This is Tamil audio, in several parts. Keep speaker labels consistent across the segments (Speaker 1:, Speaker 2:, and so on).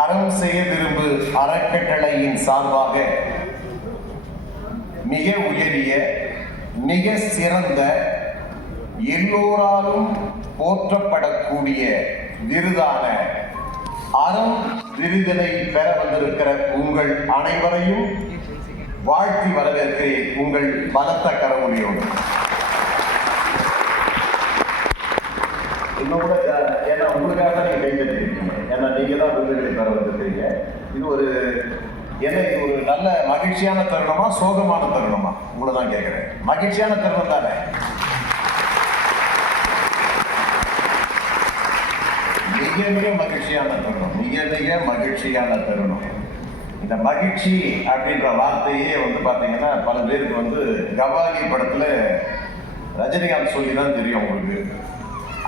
Speaker 1: அறம் செய்ய விரும்பு அறக்கட்டளையின் சார்பாக மிக உயரிய மிக சிறந்த எல்லோராலும் போற்றப்படக்கூடிய விருதான அறம் விருதினை பெற வந்திருக்கிற உங்கள் அனைவரையும் வாழ்த்தி வரவேற்கிறேன். உங்கள் பலத்த கரமொழியோடு இன்னும் கூட ஏன்னா உங்களுக்காக தான் நீங்க கைத்தட்டிருக்கீங்க ஏன்னா நீங்கள் தான் விருதுகளை பெற வந்திருக்கீங்க இது ஒரு என்ன இது ஒரு நல்ல மகிழ்ச்சியான தருணமா சோகமான தருணமா? உங்களை தான் கேட்குறேன். மகிழ்ச்சியான தருணம் தானே? மிக மிக மகிழ்ச்சியான தருணம். மிக மிக மகிழ்ச்சியான தருணம். இந்த மகிழ்ச்சி அப்படின்ற வார்த்தையே வந்து பார்த்தீங்கன்னா பல பேருக்கு வந்து கவாலி படத்தில் ரஜினிகாந்த் சொல்லி தான் தெரியும் உங்களுக்கு.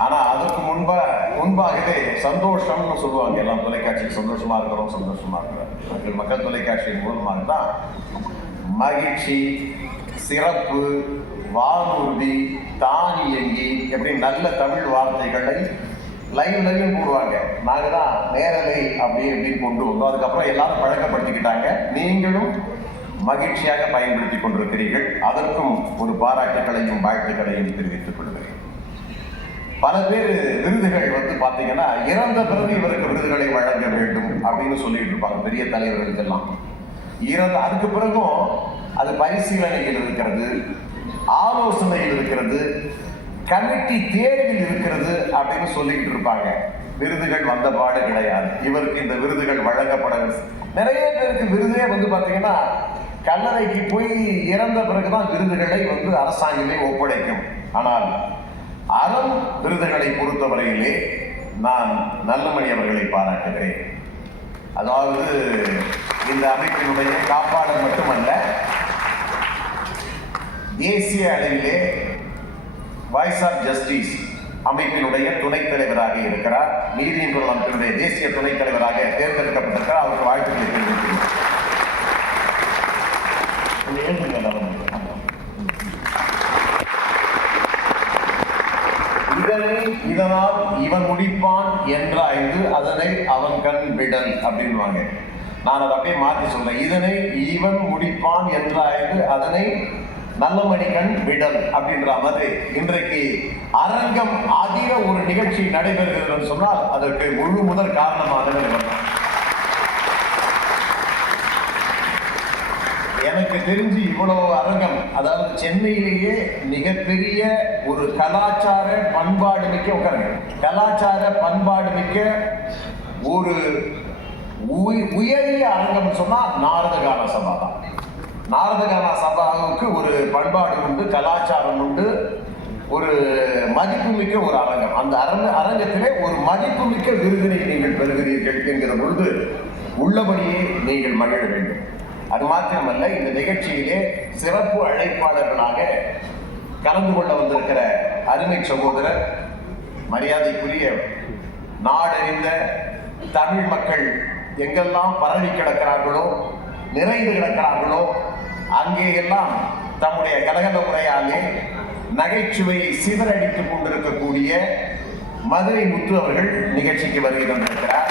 Speaker 1: ஆனா அதுக்கு முன்பா முன்பாகவே சந்தோஷம்னு சொல்லுவாங்க. எல்லாம் தொலைக்காட்சியில் சந்தோஷமா இருக்கிறோம் சந்தோஷமா இருக்கிறோம். மக்கள் மக்கள் தொலைக்காட்சியின் மூலமாக தான் மகிழ்ச்சி சிறப்பு வானூர்தி தானியங்கி எப்படி நல்ல தமிழ் வார்த்தைகளை லைவ் லைவ் போடுவாங்க. நாங்கள் தான் நேரலை அப்படி இப்படின்னு கொண்டு வந்தோம். அதுக்கப்புறம் எல்லாரும் பழக்கப்படுத்திக்கிட்டாங்க. நீங்களும் மகிழ்ச்சியாக பயன்படுத்தி கொண்டிருக்கிறீர்கள். அதற்கும் ஒரு பாராட்டுகளையும் வாழ்த்துக்களையும் தெரிவித்துக் கொள்கிறேன். பல பேர் விருதுகள் வந்து பார்த்தீங்கன்னா இறந்த பிறகு இவருக்கு விருதுகளை வழங்க வேண்டும் அப்படின்னு சொல்லிட்டு இருப்பாங்க பெரிய தலைவர்களுக்கெல்லாம். இறந்த அதுக்கு பிறகும் அது பரிசீலனையில் இருக்கிறது ஆலோசனையில் இருக்கிறது கமிட்டி தேர்வில் இருக்கிறது அப்படின்னு சொல்லிட்டு இருப்பாங்க. விருதுகள் வந்த பாடு கிடையாது. இவருக்கு இந்த விருதுகள் வழங்கப்பட நிறைய பேருக்கு விருதே வந்து பார்த்தீங்கன்னா கல்லறைக்கு போய் இறந்த பிறகுதான் விருதுகளை வந்து அரசாங்கமே ஒப்படைக்கும். ஆனால் அறம் விருதுகளை பொறுத்தவரையிலே நான் நல்லமணி அவர்களை பாராட்டுகிறேன். அதாவது இந்த அமைப்பினுடைய காப்பாளர் மட்டுமல்ல தேசிய அளவிலே வாய்ஸ் ஆஃப் ஜஸ்டிஸ் அமைப்பினுடைய துணைத் தலைவராக இருக்கிறார். நீதிமன்ற அமைப்பினுடைய தேசிய துணைத் தலைவராக என்றாய்ந்து அதனை அவன் கண் விடல் அப்படின்வாங்க நான் அதை அப்படியே மாற்றி சொல்றேன். இதனை இவன் முடிப்பான் என்றாய்ந்து அதனை நல்ல கண் விடல் அப்படின்ற மாதிரி இன்றைக்கு அரங்கம் அதிக ஒரு நிகழ்ச்சி நடைபெறுகிறது சொன்னால் அதற்கு முழு முதல் காரணமாக இவன் தான். எனக்கு தெரிஞ்சு இவ்வளோ அரங்கம் அதாவது சென்னையிலேயே மிகப்பெரிய ஒரு கலாச்சார பண்பாடு மிக்க உட்காருங்க. கலாச்சார பண்பாடு மிக்க ஒரு உயரிய அரங்கம் சொன்னால் நாரதகான சபா தான். நாரதகான சபாவுக்கு ஒரு பண்பாடு உண்டு கலாச்சாரம் உண்டு ஒரு மதிப்புமிக்க ஒரு அரங்கம். அந்த அரங்க அரங்கத்திலே ஒரு மதிப்புமிக்க விருதினை நீங்கள் பெறுகிறீர்கள் என்கிற பொழுது உள்ளபடியே நீங்கள் மகிழ வேண்டும். அது மாத்திரமல்ல இந்த நிகழ்ச்சியிலே சிறப்பு அழைப்பாளர்களாக கலந்து கொள்ள வந்திருக்கிற அருமை சகோதரர் மரியாதைக்குரிய நாடறிந்த தமிழ் மக்கள் எங்கெல்லாம் பரவி கிடக்கிறார்களோ நிறைந்து கிடக்கிறார்களோ அங்கே எல்லாம் தம்முடைய கலகல உரையாலே நகைச்சுவையை சிதறடித்துக் கொண்டிருக்கக்கூடிய மதுரை முத்து அவர்கள் நிகழ்ச்சிக்கு வருகை தந்திருக்கிறார்.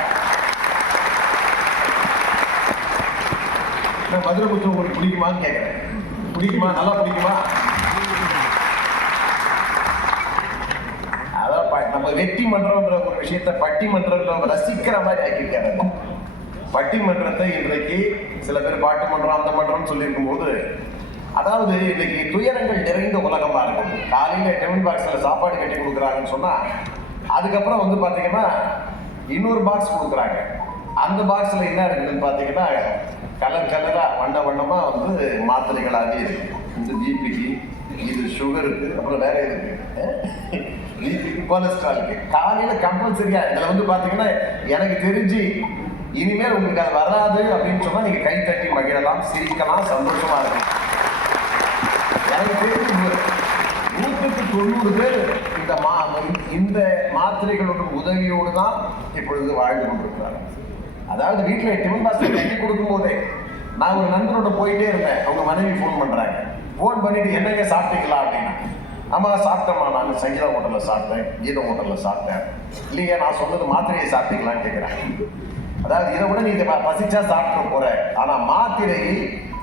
Speaker 1: நான் மதுரை முத்து உங்களுக்கு பிடிக்குமான்னு கேட்குறேன். பிடிக்குமா? நல்லா பிடிக்குமா? அதான் நம்ம வெட்டி மன்றம்ன்ற ஒரு விஷயத்தை பட்டிமன்றம்ன்ற ரசிக்கிற மாதிரி ஆக்கியிருக்காங்க. பட்டிமன்றத்தை இன்றைக்கு சில பேர் பாட்டு மன்றம் அந்த மன்றம்னு சொல்லியிருக்கும் போது அதாவது இன்னைக்கு துயரங்கள் நிறைந்த உலகமா இருக்கும் காலையில டெவன் பாக்ஸ்ல சாப்பாடு கட்டி கொடுக்குறாங்கன்னு சொன்னா அதுக்கப்புறம் வந்து பாத்தீங்கன்னா இன்னொரு பாக்ஸ் கொடுக்குறாங்க. அந்த பாக்ஸ்ல என்ன இருக்குதுன்னு பாத்தீங்கன்னா கலர் கலரா வண்ண வண்ணமா வந்து மாத்திரைகளாகவே இருக்கு. இந்த பிபிக்கு இது சுகருக்கு அப்புறம் வேற இருக்கு? பிபிக்கு கொலஸ்ட்ராலுக்கு காலையில கம்பல்சரியா இதுல வந்து பாத்தீங்கன்னா எனக்கு தெரிஞ்சு இனிமேல் உங்களுக்கு அது வராது அப்படின்னு சொன்னா நீங்க கை தட்டி மகிழலாம் சிரிக்கலாம் சந்தோஷமா இருக்கும் எனக்கு தெரிஞ்சு நூற்றுக்கு தொண்ணூறு பேர் இந்த மா இந்த மாத்திரைகளோட உதவியோடு தான் இப்பொழுது வாழ்ந்து கொண்டிருக்கிறார்கள். அதாவது வீட்டில் டிஃபன் பாக்ஸ் கட்டி கொடுக்கும்போதே நான் ஒரு நண்பரோட போயிட்டே இருந்தேன். அவங்க மனைவி ஃபோன் பண்ணுறாங்க ஃபோன் பண்ணிட்டு என்னங்க சாப்பிட்டீங்களா? அப்படின்னா ஆமா சாப்பிட்டோம்மா. நான் சங்கீதா ஹோட்டலில் சாப்பிட்டேன். கீதா ஹோட்டலில் சாப்பிட்டேன். இல்லையா நான் சொன்னது மாத்திரையை சாப்பிட்டீங்களான்னு கேட்குறேன் அதாவது இதை விட நீ இதை பசிச்சா சாப்பிட போற. ஆனால் மாத்திரையை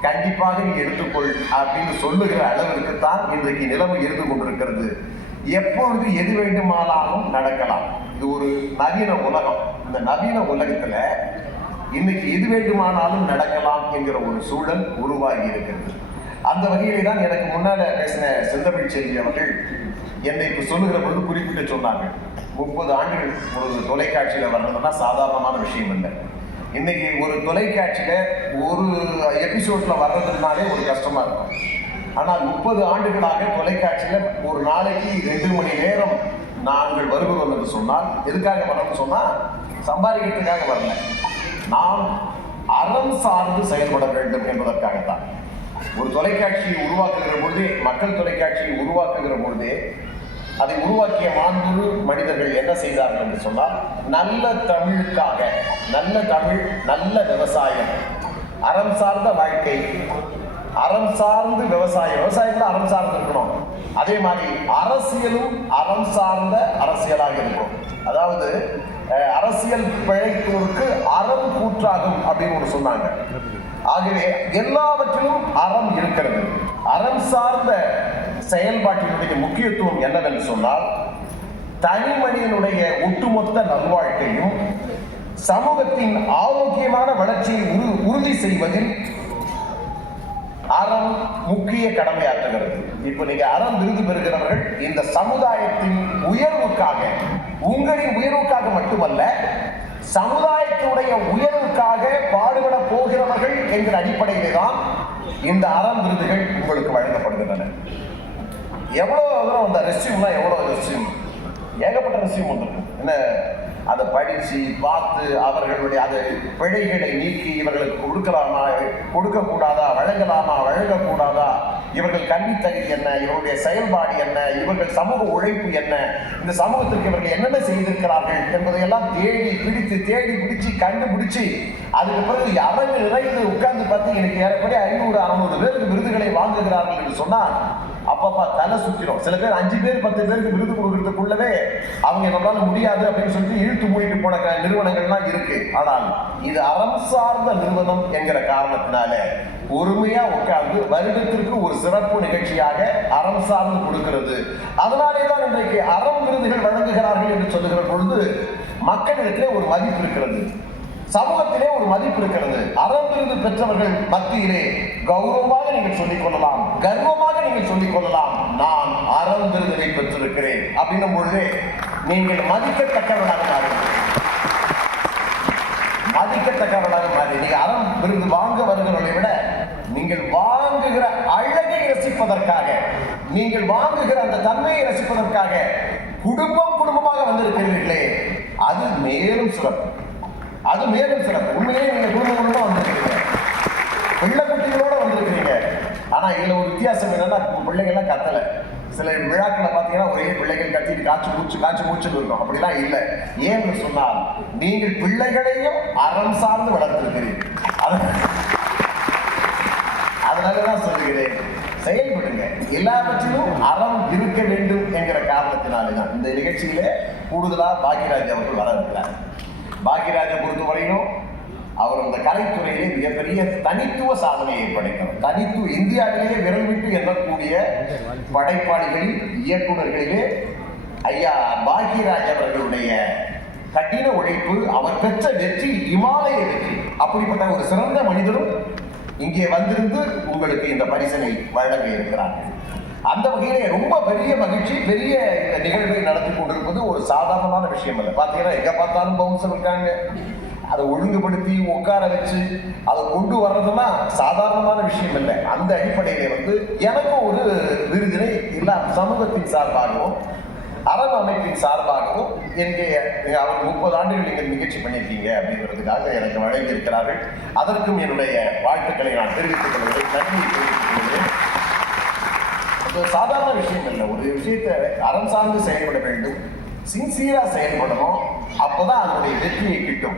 Speaker 1: கண்டிப்பாக நீ எடுத்துக்கொள் அப்படின்னு சொல்லுகிற அளவிற்கு தான் இன்றைக்கு நிலைமை இருந்து கொண்டிருக்கிறது. எப்பொழுது எது வேண்டுமானாலும் நடக்கலாம். இது ஒரு நவீன உலகம். இந்த நவீன உலகத்துல இன்னைக்கு எது வேண்டுமானாலும் நடக்கலாம் என்கிற ஒரு சூழல் உருவாகி இருக்கிறது. அந்த வகையிலே தான் எனக்கு முன்னாடி பேசின செந்தமிழ் செல்வி அவர்கள் என்னை இப்ப சொல்லுகிற பொழுது குறிப்பிட்டு சொன்னாங்க. முப்பது ஆண்டுகள் ஒரு தொலைக்காட்சியில வர்றதுன்னா சாதாரணமான விஷயம் இல்லை. இன்னைக்கு ஒரு தொலைக்காட்சியில ஒரு எபிசோட்ல வர்றதுனாலே ஒரு கஷ்டமா இருக்கும். ஆனால் முப்பது ஆண்டுகளாக தொலைக்காட்சியில ஒரு நாளைக்கு ரெண்டு மணி நேரம் நாங்கள் வருகிறோம் என்று சொன்னால் எதுக்காக வரணும்னு சொன்னா சம்பாதிக்கிறதுக்காக வரல. நாம் அறம் சார்ந்து செயல்பட வேண்டும் என்பதற்காகத்தான். ஒரு தொலைக்காட்சியை உருவாக்குகிற பொழுதே மக்கள் தொலைக்காட்சியை உருவாக்குகிற பொழுதே அதை உருவாக்கிய மாண்புறு மனிதர்கள் என்ன செய்தார்கள் என்று சொன்னால் நல்ல தமிழுக்காக நல்ல தமிழ் நல்ல விவசாயம் அறம் சார்ந்த வாழ்க்கை அறம் சார்ந்து விவசாயம் விவசாயத்தில் அறம் சார்ந்து இருக்கணும். அதே மாதிரி அரசியலும் அறம் சார்ந்த அரசியலாக இருக்கும். அதாவது அரசியல் பிழைத்தோருக்கு அறம் கூற்றாகும் அப்படின்னு ஒன்று சொன்னாங்க. ஆகவே எல்லாவற்றிலும் அறம் இருக்கிறது. அறம் சார்ந்த செயல்பாட்டினுடைய முக்கியத்துவம் என்னவென்று சொன்னால் தனி மனிதனுடைய ஒட்டுமொத்த நல்வாழ்க்கையும் சமூகத்தின் ஆரோக்கியமான வளர்ச்சியை உறு- உறுதி செய்வதில் அறம் முக்கிய கடமையாற்றுகிறது. இப்போ நீங்க அறம் விருது பெறுகிறவர்கள் இந்த சமுதாயத்தின் உயர்வுக்காக உங்களின் உயர்வுக்காக மட்டுமல்ல சமுதாயத்தினுடைய உயர்வுக்காக பாடுபட போகிறவர்கள் என்கிற அடிப்படையிலே தான் இந்த அறம் விருதுகள் உங்களுக்கு வழங்கப்படுகின்றன. எவ்வளோ தூரம் அந்த ரெசியூம்னா எவ்வளோ ரெசியூம் ஏகப்பட்ட ரெசியூம் ஒன்று என்ன? அதை படித்து பார்த்து அவர்களுடைய அது பிழைகளை நீக்கி இவர்களுக்கு கொடுக்கலாமா? கொடுக்கக்கூடாதா? வழங்கலாமா? வழங்கக்கூடாதா? இவர்கள் கல்வி தகுதி என்ன? இவருடைய செயல்பாடு என்ன? இவர்கள் சமூக உழைப்பு என்ன? இந்த சமூகத்திற்கு இவர்கள் என்னென்ன செய்திருக்கிறார்கள் என்பதையெல்லாம் தேடி பிடித்து தேடி பிடிச்சு கண்டுபிடிச்சு அதுக்கு பிறகு அரங்கு நிறைந்து உட்கார்ந்து பார்த்து எனக்கு ஏறக்குறைய ஐநூறு அறுநூறு பேருக்கு விருதுகளை வாங்குகிறார்கள் என்று சொன்னால் அப்பப்பா தலை சுத்திரும். சில பேர் அஞ்சு பேர் பத்து பேருக்கு விருது கொடுக்கறதுக்குள்ளவே அவங்க நம்மளால முடியாது அப்படின்னு சொல்லிட்டு இழுத்து மூடிட்டு போன நிறுவனங்கள்லாம் இருக்கு. ஆனால் இது அறம் சார்ந்த நிறுவனம் என்கிற காரணத்தினால பொறுமையா உட்கார்ந்து வருடத்திற்கு ஒரு சிறப்பு நிகழ்ச்சியாக அறம் சார்ந்து கொடுக்கிறது. அதனாலே தான் இன்றைக்கு அறம் விருதுகள் வழங்குகிறார்கள் என்று சொல்லுகிற பொழுது மக்களிடத்திலே ஒரு மதிப்பு இருக்கிறது. சமூகத்திலே ஒரு மதிப்பு இருக்கிறது. அறம் பெற்றவர்கள் மத்தியிலே கௌரவமாக நீங்கள் சொல்லிக் கொள்ளலாம். கர்வமாக நீங்கள் சொல்லிக் கொள்ளலாம். நான் அறம் விருதினை பெற்றிருக்கிறேன் அப்படின்னும் பொழுது நீங்கள் மதிக்கத்தக்கவனாக மாறுங்கள். மதிக்கத்தக்கவர்களாக மாறி நீங்க அறம் விருது வாங்க வருகிறவர்களை விட நீங்கள் வாங்குகிற அழகை ரசிப்பதற்காக நீங்கள் வாங்குகிற அந்த தன்மையை ரசிப்பதற்காக குடும்பம் குடும்பமாக வந்திருக்கிறீர்களே அது மேலும் சிறப்பு. அது மேலும் சிறப்பு. உண்மையிலேயே நீங்க குடும்பங்களோட வந்திருக்கீங்க வந்திருக்கிறீங்க? பிள்ளை குட்டிகளோட வந்திருக்கிறீங்க. ஆனா இதுல ஒரு வித்தியாசம் என்னன்னா பிள்ளைங்க கத்தல. சில விழாக்களை பார்த்தீங்கன்னா ஒரே பிள்ளைகள் கத்திட்டு காய்ச்சி மூச்சு காய்ச்சி மூச்சுன்னு இருக்கும். அப்படிலாம் இல்லை. ஏன்னு சொன்னால் நீங்கள் பிள்ளைகளையும் அறம் சார்ந்து வளர்த்திருக்கிறீர்கள். அதனால தான் சொல்லுகிறேன். செயல்படுங்க. எல்லாவற்றிலும் அறம் இருக்க வேண்டும் என்கிற காரணத்தினாலே தான் இந்த நிகழ்ச்சியில கூடுதலா பாக்யராஜ் அவர்கள் வர இருக்கிறார் பாக்யராஜை பொறுத்தவரையிலும் அவர் அந்த கலைத்துறையிலே மிகப்பெரிய தனித்துவ சாதனையை படைத்தவர் தனித்துவ இந்தியாவிலேயே விரல் விட்டு எண்ணக்கூடிய படைப்பாளிகளில் இயக்குநர்களிலே ஐயா பாக்யராஜ் அவர்களுடைய கடின உழைப்பு அவர் பெற்ற வெற்றி இமாலய வெற்றி. அப்படிப்பட்ட ஒரு சிறந்த மனிதரும் இங்கே வந்திருந்து உங்களுக்கு இந்த பரிசனை வழங்க இருக்கிறார்கள். அந்த வகையிலே ரொம்ப பெரிய மகிழ்ச்சி பெரிய இந்த நிகழ்வை நடத்தி கொண்டிருப்பது ஒரு சாதாரணமான விஷயம் இல்லை பார்த்தீங்கன்னா எங்க பார்த்தாலும் பவுன்சர் இருக்காங்க அதை ஒழுங்குபடுத்தி உட்கார வச்சு அதை கொண்டு வர்றதுன்னா சாதாரணமான விஷயம் இல்லை. அந்த அடிப்படையிலே வந்து எனக்கும் ஒரு விருதினை இல்ல சமூகத்தின் சார்பாகவும் அறம் அமைப்பின் சார்பாகவும் எங்கே அவர் முப்பது ஆண்டுகள் நீங்கள் நிகழ்ச்சி பண்ணியிருக்கீங்க அப்படிங்கிறதுக்காக எனக்கு வழங்கியிருக்கிறார்கள். அதற்கும் என்னுடைய வாழ்த்துக்களை நான் தெரிவித்துக் கொள்கிறேன். நன்றி தெரிவித்துக் கொள்கிறேன். சாதாரண விஷயம் இல்லை ஒரு விஷயத்தை அறம் சார்ந்து செயல்பட வேண்டும் சின்சியராக செயல்படணும் அப்போதான் அதனுடைய வெற்றியை கிட்டும்.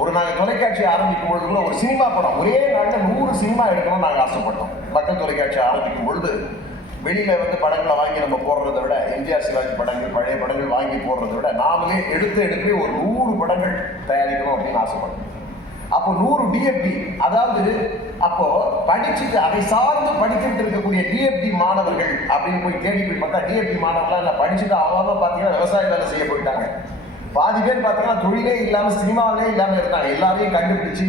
Speaker 1: ஒரு நாங்கள் தொலைக்காட்சி ஆரம்பிக்கும் பொழுது கூட ஒரு சினிமா படம் ஒரே நாட்டில் நூறு சினிமா எடுக்கணும்னு நாங்கள் ஆசைப்பட்டோம். மக்கள் தொலைக்காட்சி ஆரம்பிக்கும் பொழுது வெளியில் வந்து படங்களை வாங்கி நம்ம போடுறத விட எம்ஜிஆர் சிவாஜி படங்கள் பழைய படங்கள் வாங்கி போடுறத விட நாமளே எடுத்து எடுத்து ஒரு நூறு படங்கள் தயாரிக்கணும் அப்படின்னு ஆசைப்பட்டோம். அப்போ நூறு டிஎஃப்டி அதாவது அப்போ படிச்சுட்டு அதை சார்ந்து படிச்சுட்டு இருக்கக்கூடிய டிஎஃப்டி மாணவர்கள் அப்படின்னு போய் தேடி போய் பார்த்தா டிஎஃப்டி மாணவர்களாம் இல்லை படிச்சுட்டு அவங்க பார்த்தீங்கன்னா விவசாய வேலை செய்ய போயிட்டாங்க. பாதி பேர் பார்த்தீங்கன்னா தொழிலே இல்லாமல் சினிமாவிலே இல்லாமல் இருந்தாங்க. எல்லாரையும் கண்டுபிடிச்சு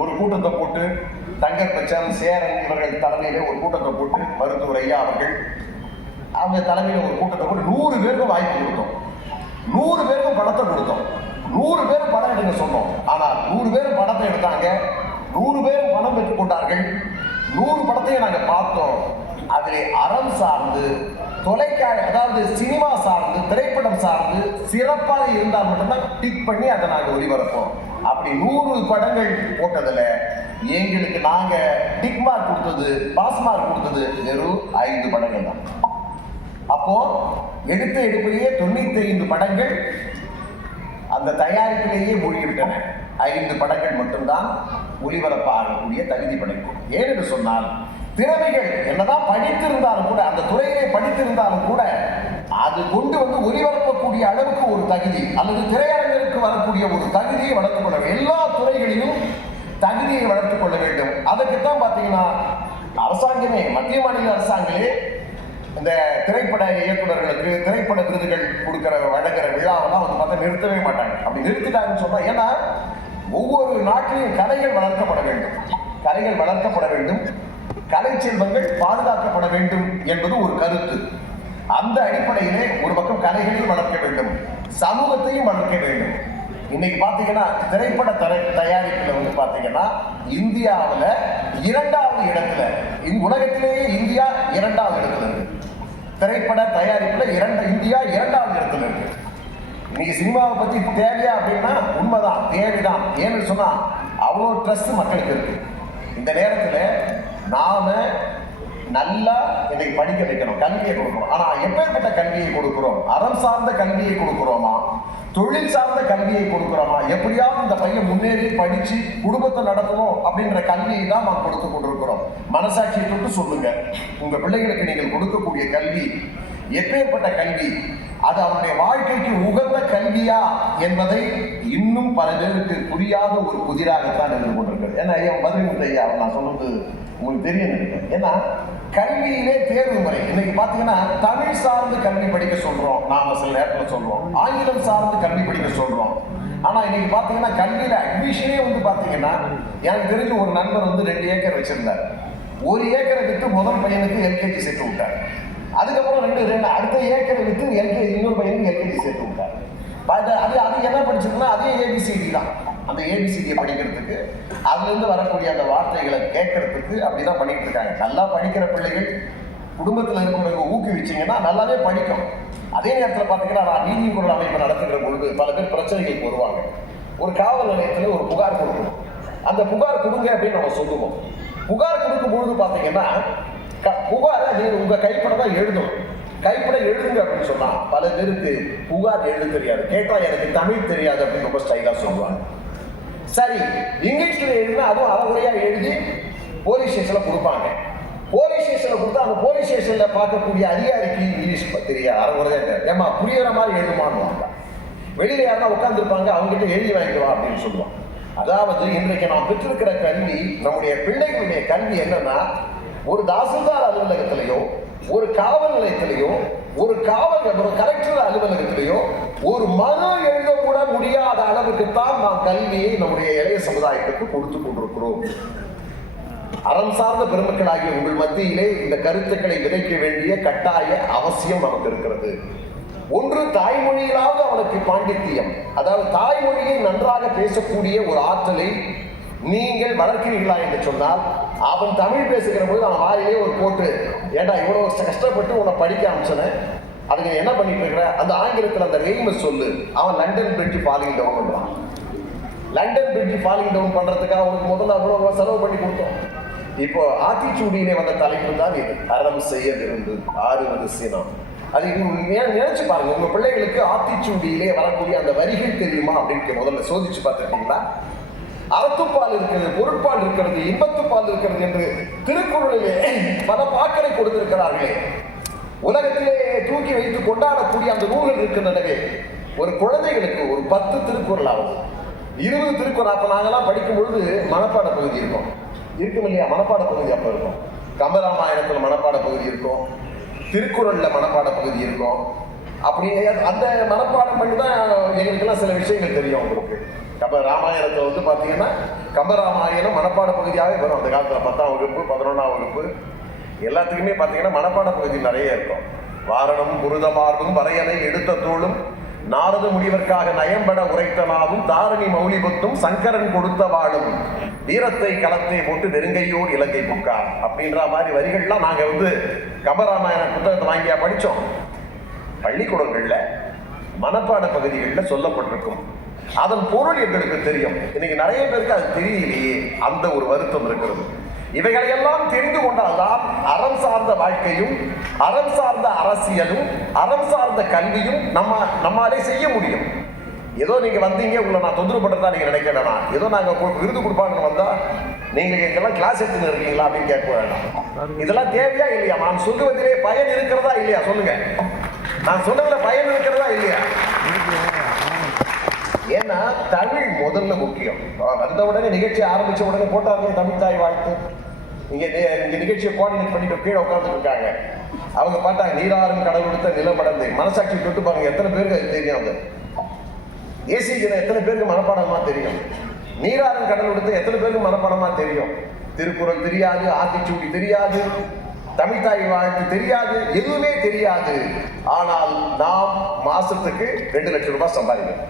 Speaker 1: ஒரு கூட்டத்தை போட்டு தங்கர் பச்சன் சேரன் இவர்கள் தலைமையிலே ஒரு கூட்டத்தை போட்டு மருத்துவர் ஐயா அவர்கள் அவங்க தலைமையில் ஒரு கூட்டத்தை போட்டு நூறு பேருக்கும் வாய்ப்பு கொடுத்தோம். நூறு பேருக்கும் பணத்தை கொடுத்தோம். நூறு பேர் படம் எடுக்க சொன்னோம். ஆனால் நூறு பேர் படத்தை எடுத்தாங்க. நூறு பேர் பணம் பெற்றுக் கொண்டார்கள். நூறு படத்தையும் நாங்கள் பார்த்தோம். அதிலே அறம் சார்ந்து தொலைக்காட்சி அதாவது சினிமா சார்ந்து திரைப்படம் சார்ந்து சிறப்பாக இருந்தால் மட்டும்தான் டிக் பண்ணி அதை நாங்கள் ஒளிபரப்போம். அப்படி நூறு படங்கள் போட்டதில் எங்களுக்கு நாங்கள் டிக் மார்க் கொடுத்தது பாஸ் மார்க் கொடுத்தது வெறும் ஐந்து படங்கள் தான். அப்போ எடுத்த எடுப்பிலேயே தொண்ணூத்தி ஐந்து படங்கள் அந்த தயாரிப்பிலேயே மூழ்கிவிட்டன. ஐந்து படங்கள் மட்டும்தான் ஒளிபரப்பாகக்கூடிய தகுதி படைக்கும். ஏனென்று சொன்னால் திறமைகள் என்னதான் படித்திருந்தாலும் கூட அந்த துறையிலே படித்திருந்தாலும் கூட அது கொண்டு வந்து ஒளிபரப்பக்கூடிய அளவுக்கு ஒரு தகுதி அல்லது திரையரங்கிற்கு வரக்கூடிய ஒரு தகுதியை வளர்த்துக் கொள்ள வேண்டும். எல்லா துறைகளிலும் தகுதியை வளர்த்துக் கொள்ள வேண்டும். அதுக்குத்தான் பார்த்தீங்கன்னா அரசாங்கமே மத்திய மாநில அரசாங்கமே இந்த திரைப்பட இயக்குநர்களுக்கு திரைப்பட விருதுகள் கொடுக்கிற வழங்குற விழாவெல்லாம் வந்து பார்த்தா நிறுத்தவே மாட்டாங்க. அப்படி நிறுத்திட்டாங்கன்னு சொன்னா ஏன்னா ஒவ்வொரு நாட்டிலையும் கலைகள் வளர்க்கப்பட வேண்டும். கலைகள் வளர்க்கப்பட வேண்டும். கலை செல்வங்கள் பாதுகாக்கப்பட வேண்டும் என்பது ஒரு கருத்து. அந்த அடிப்படையிலே ஒரு பக்கம் கலைகளையும் வளர்க்க வேண்டும். சமூகத்தையும் வளர்க்க வேண்டும். இன்னைக்கு பார்த்தீங்கன்னா திரைப்பட தர தயாரிப்பில் வந்து பார்த்தீங்கன்னா இந்தியாவில் இரண்டாவது இடத்துல இந்த உலகத்திலேயே இந்தியா இரண்டாவது இடத்துல இருக்கு. திரைப்பட தயாரிப்பில் இரண்டு இந்தியா இரண்டாவது இடத்துல இருக்கு. இன்னைக்கு சினிமாவை பத்தி தேவையா அப்படின்னா உண்மைதான் தேவைதான். ஏன்னு சொன்னா அவ்வளோ ட்ரெஸ் மக்களுக்கு இருக்கு. இந்த நேரத்துல நாம நல்லா இதை படிக்க வைக்கணும் கல்வியை கொடுக்கணும். ஆனா எப்பேற்பட்ட கல்வியை கொடுக்கிறோம்? அறம் சார்ந்த கல்வியை கொடுக்கிறோமா? தொழில் சார்ந்த கல்வியை கொடுக்கிறோமா? எப்படியாவது இந்த பையன் முன்னேறி படிச்சு குடும்பத்தை நடத்தணும் அப்படின்ற கல்வியை தான் நாம் கொடுத்து கொண்டிருக்கிறோம். மனசாட்சியை தொட்டு சொல்லுங்க. உங்க பிள்ளைகளுக்கு நீங்கள் கொடுக்கக்கூடிய கல்வி எப்பேற்பட்ட கல்வி அது அவனுடைய வாழ்க்கைக்கு உகந்த கல்வியா என்பதை இன்னும் பல பேருக்கு புரியாத ஒரு புதிராகத்தான் இருந்து கொண்டிருக்கிறது. ஏன்னா ஐயா மதுரை ஐயா. நான் சொல்றது உங்களுக்கு தெரியும் நினைக்கிறேன். ஏன்னா கல்வியிலே தேர்வு முறை. இன்னைக்கு பாத்தீங்கன்னா தமிழ் சார்ந்து கல்வி படிக்க சொல்றோம். நாம சில நேரத்தில் சொல்றோம். ஆங்கிலம் சார்ந்து கல்வி படிக்க சொல்றோம். ஆனா இன்னைக்கு பாத்தீங்கன்னா கல்வியில அட்மிஷனே வந்து பாத்தீங்கன்னா எனக்கு தெரிஞ்ச ஒரு நண்பர் வந்து ரெண்டு ஏக்கர் வச்சிருந்தார். ஒரு ஏக்கரை விட்டு முதல் பையனுக்கு எல்கேஜி சேர்த்து விட்டார். அதுக்கப்புறம் ரெண்டு ரெண்டு அடுத்த ஏக்கரை விட்டு எல்கே இன்னொரு பையனுக்கு எல்கேஜி சேர்த்து விட்டார் அது அது அது என்ன படிச்சிருக்குன்னா அதே ஏபிசிடி தான். அந்த ஏபிசிடியை படிக்கிறதுக்கு அதுலேருந்து வரக்கூடிய அந்த வார்த்தைகளை கேட்கறதுக்கு அப்படிதான் பண்ணிட்டு இருக்காங்க நல்லா படிக்கிற பிள்ளைகள் குடும்பத்தில் இருக்கிறவங்க ஊக்குவிச்சிங்கன்னா நல்லாவே படிக்கும். அதே நேரத்தில் பார்த்தீங்கன்னா நான் நீதி குரல் அமைப்பு நடத்துகிற பொழுது பல பேர் பிரச்சனைகளுக்கு வருவாங்க. ஒரு காவல் நிலையத்தில் ஒரு புகார் கொடுக்கணும். அந்த புகார் கொடுங்க அப்படின்னு நம்ம சொல்லுவோம். புகார் கொடுக்கும் பொழுது பார்த்தீங்கன்னா புகாரை நீங்கள் உங்கள் கைப்பட தான் எழுதணும். கைப்பட எழுதுங்க அப்படின்னு சொன்னா பல பேருக்கு புகார் எழுத தெரியாது. கேட்டா எனக்கு தமிழ் தெரியாது அப்படின்னு ரொம்ப ஸ்டைலா சொல்லுவாங்க. சரி இங்கிலீஷ்ல எழுதினா அதுவும் அறகுறையா எழுதி போலீஸ் ஸ்டேஷன்ல கொடுப்பாங்க. போலீஸ் ஸ்டேஷன்ல கொடுத்தா அந்த போலீஸ் ஸ்டேஷன்ல பார்க்கக்கூடிய அதிகாரிக்கு இங்கிலீஷ் தெரிய அறகுறையா இருக்காது ஏமா புரியுற மாதிரி எழுதுமான்னுவாங்க வெளியில யாருன்னா உட்காந்துருப்பாங்க அவங்ககிட்ட எழுதி வாங்கிக்கலாம் அப்படின்னு சொல்லுவாங்க. அதாவது இன்றைக்கு நாம் பெற்றிருக்கிற கல்வி நம்முடைய பிள்ளைகளுடைய கல்வி என்னன்னா ஒரு தாசில்தார் அலுவலகத்திலேயோ ஒரு காவல் நிலையத்திலேயோ ஒரு காவல் ஒரு கலெக்டர் அலுவலகத்திலேயோ ஒரு மனு எழுத கூட முடியாத அளவுக்கு தான் நாம் கல்வியை நம்முடைய இளைய சமுதாயத்துக்கு கொடுத்து கொண்டிருக்கிறோம். அறம் சார்ந்த பெருமக்களாகிய உங்கள் மத்தியிலே இந்த கருத்துக்களை விதைக்க வேண்டிய கட்டாய அவசியம் நமக்கு இருக்கிறது. ஒன்று தாய்மொழியிலாவது அவனுக்கு பாண்டித்தியம். அதாவது தாய்மொழியை நன்றாக பேசக்கூடிய ஒரு ஆற்றலை நீங்கள் வளர்க்கிறீர்களா என்று சொன்னால் அவன் தமிழ் பேசுகிற போது அவன் வாயிலே ஒரு போட்டு ஏண்டா இவ்வளோ கஷ்டப்பட்டு உன்னை படிக்க அமிச்சனேன் அதுக்கு என்ன பண்ணிட்டு இருக்கிற? அந்த ஆங்கிலத்தில் அந்த ரெய்மை சொல்லு. அவன் லண்டன் பிரிட்ஜ் ஃபாலிங் டவுன் பண்ணுவான். லண்டன் பிரிட்ஜ் ஃபாலிங் டவுன் பண்ணுறதுக்காக அவனுக்கு முதல்ல அவ்வளோ செலவு பண்ணி கொடுத்தோம். இப்போ ஆத்திச்சூடியிலே வந்த தலைப்பு தான் இது. அறம் செய்ய விருந்து ஆறுவது சினம். அது ஏன் நினைச்சு பாருங்க உங்க பிள்ளைகளுக்கு ஆத்திச்சூடியிலே வரக்கூடிய அந்த வரிகள் தெரியுமா அப்படின்னு முதல்ல சோதிச்சு பார்த்துருக்கீங்களா? அறத்துப்பால் இருக்கிறது பொருட்பால் இருக்கிறது இன்பத்துப்பால் இருக்கிறது என்று திருக்குறளிலே பல பாக்களை கொடுத்திருக்கிறார்களே. உலகத்திலே தூக்கி வைத்து கொண்டாடக்கூடிய அந்த நூல்கள் இருக்கின்றனவே. ஒரு குழந்தைகளுக்கு ஒரு பத்து திருக்குறள் ஆகும் இருபது திருக்குறள் அப்போ நாங்கள்லாம் படிக்கும் பொழுது மனப்பாட பகுதி இருக்கும். இருக்கும் இல்லையா? மனப்பாட பகுதி அப்போ இருக்கும். கம்பராமாயணத்தில் மனப்பாட பகுதி இருக்கும். திருக்குறளில் மனப்பாட பகுதி இருக்கும். அப்படி அந்த மனப்பாடம் பண்ணி தான் எங்களுக்கெல்லாம் சில விஷயங்கள் தெரியும் உங்களுக்கு. கம்ப ராமாயணத்தில் வந்து பார்த்தீங்கன்னா கம்பராமாயணம் மனப்பாட பகுதியாகவே வரும். அந்த காலத்தில் பத்தாம் வகுப்பு பதினொன்றாம் வகுப்பு. எல்லாத்துக்குமே பார்த்தீங்கன்னா மனப்பாட பகுதி நிறைய இருக்கும். வாரணம் புருதமார்பும் வரையனை எடுத்த தோளும் நாரத முடிவிற்காக நயம்பட உரைத்தனாவும் தாரணி மௌலிபத்தும் சங்கரன் கொடுத்த வாழும் வீரத்தை களத்தை போட்டு நெருங்கையோடு இலங்கை புக்கார். அப்படின்ற மாதிரி வரிகள்லாம் நாங்கள் வந்து கம்பராமாயண புத்தகத்தை வாங்கியா படித்தோம் பள்ளிக்கூடங்களில் மனப்பாட பகுதிகளில் சொல்லப்பட்டிருக்கும். அதன் பொருள் எங்களுக்கு தெரியும். இன்னைக்கு நிறைய பேருக்கு அது தெரியலையே. அந்த ஒரு வருத்தம் இருக்கிறது. இவைகளையெல்லாம் தெரிந்து கொண்டால்தான் அறம் சார்ந்த வாழ்க்கையும் அறம் சார்ந்த அரசியலும் அறம் சார்ந்த கல்வியும் நம்ம நம்மாலே செய்ய முடியும். ஏதோ நீங்க வந்தீங்க உங்களை நான் தொந்தரவு பண்றதா நீங்க நினைக்க வேணாம் ஏதோ நாங்க விருது கொடுப்பாங்கன்னு வந்தா நீங்க எங்கெல்லாம் கிளாஸ் எடுத்துன்னு இருக்கீங்களா? அப்படின்னு கேட்க வேண்டாம். இதெல்லாம் தேவையா இல்லையா? நான் சொல்லுவதிலே பயன் இருக்கிறதா இல்லையா? சொல்லுங்க. நான் சொன்னதுல பயன் இருக்கிறதா இல்லையா? ஏன்னா தமிழ் முதல்ல முக்கியம். வந்த உடனே நிகழ்ச்சி ஆரம்பிச்ச உடனே போட்டாருங்க தமிழ் தாய் வாழ்த்து. இங்கே இங்கே இங்க நிகழ்ச்சியை கோஆர்டினேட் பண்ணிட்டு கீழே உட்கார்ந்துட்டு இருக்காங்க. அவங்க பார்த்தாங்க நீராறும் கடல் கொடுத்த நிலமடந்து. மனசாட்சி தொட்டு பாருங்க எத்தனை பேருக்கு அது தெரியும் அது ஏசி எத்தனை பேருக்கு மனப்பாடமா தெரியும்? நீராறும் கடல் கொடுத்த எத்தனை பேருக்கு மனப்பாடமா தெரியும்? திருக்குறள் தெரியாது ஆத்திச்சூடி தெரியாது தமிழ் தாய் வாழ்த்து தெரியாது எதுவுமே தெரியாது. ஆனால் நாம் மாசத்துக்கு ரெண்டு லட்சம் ரூபாய் சம்பாதிக்கணும்.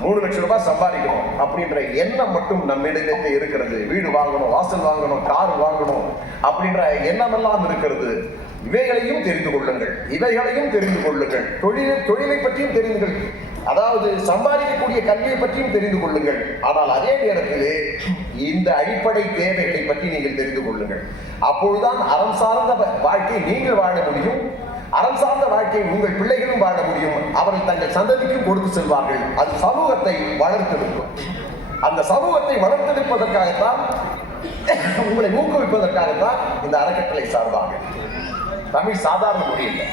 Speaker 1: மூணு லட்சம் ரூபாய் சம்பாதிக்கணும் அப்படின்ற எண்ணம் மட்டும் நம்மிடத்திலே இருக்கிறது. வீடு வாங்கணும் வாசல் வாங்கணும் கார் வாங்கணும் அப்படின்ற எண்ணமெல்லாம் இருக்கிறது. இவைகளையும் தெரிந்து கொள்ளுங்கள். இவைகளையும் தெரிந்து கொள்ளுங்கள். தொழில் தொழிலை பற்றியும் தெரிந்துகள் அதாவது சம்பாதிக்கக்கூடிய கல்வியை பற்றியும் தெரிந்து கொள்ளுங்கள். ஆனால் அதே நேரத்தில் இந்த அடிப்படை தேவைகளை பற்றி நீங்கள் தெரிந்து கொள்ளுங்கள். அப்பொழுதுதான் அறம் சார்ந்த வ- வாழ்க்கை நீங்கள் வாழ முடியும். அறம் சார்ந்த வாழ்க்கை உங்கள் பிள்ளைகளும் வாழ முடியும். அவர்கள் தங்கள் சந்ததிக்கும் கொடுத்து செல்வார்கள். அது சமூகத்தை வளர்த்தெடுக்கும். அந்த சமூகத்தை வளர்த்தெடுப்பதற்காகத்தான் உங்களை ஊக்குவிப்பதற்காகத்தான் இந்த அறக்கட்டளை சார்பாக. தமிழ் சாதாரண மொழி இல்லை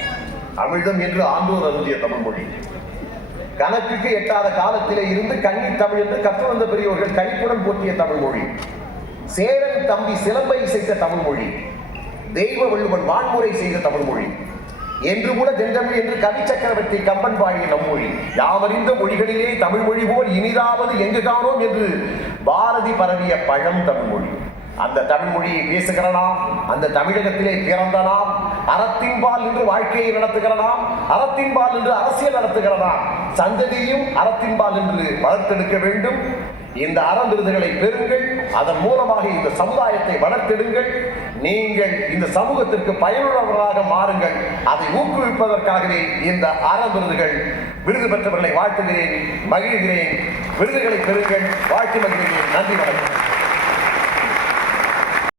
Speaker 1: அமிழ்தம் என்று ஆண்டோர் அருந்திய தமிழ் மொழி. கணக்குக்கு எட்டாத காலத்திலே இருந்து கல்வி தமிழ் என்று கற்று வந்த பெரியோர்கள் கைப்புடன் போற்றிய தமிழ் மொழி. சேரன் தம்பி சிலம்பை இசைத்த தமிழ் மொழி. தெய்வ வள்ளுவன் வான்முறை செய்த தமிழ் மொழி. என்று கூட தென்றமிழ் என்று கவி சக்கரவர்த்தி கம்பன் பாடிய நம்மொழி. யாவறிந்த மொழிகளிலே தமிழ் மொழி போல் இனிதாவது எங்கு காணோம் என்று பாரதி பரவிய பழம் தமிழ் மொழி. அந்த தமிழ் மொழியை பேசுகிற நாம் அந்த தமிழகத்திலே பிறந்த நாம் அறத்தின்பால் என்று வாழ்க்கையை நடத்துகிற நாம் அறத்தின்பால் என்று அரசியல் நடத்துகிற நாம் சந்ததியும் அறத்தின்பால் என்று வளர்த்தெடுக்க வேண்டும். இந்த அறம் விருதுகளை பெறுங்கள். அதன் மூலமாக இந்த சமுதாயத்தை வளர்த்தெடுங்கள். நீங்கள் இந்த சமூகத்திற்கு பயனுள்ளவர்களாக மாறுங்கள். அதை ஊக்குவிப்பதற்காகவே இந்த அறம் விருதுகள் விருது பெற்றவர்களை வாழ்த்துகிறேன் மகிழ்கிறேன். விருதுகளை பெறுங்கள். வாழ்த்து மகிழ்கிறேன். நன்றி வணக்கம்.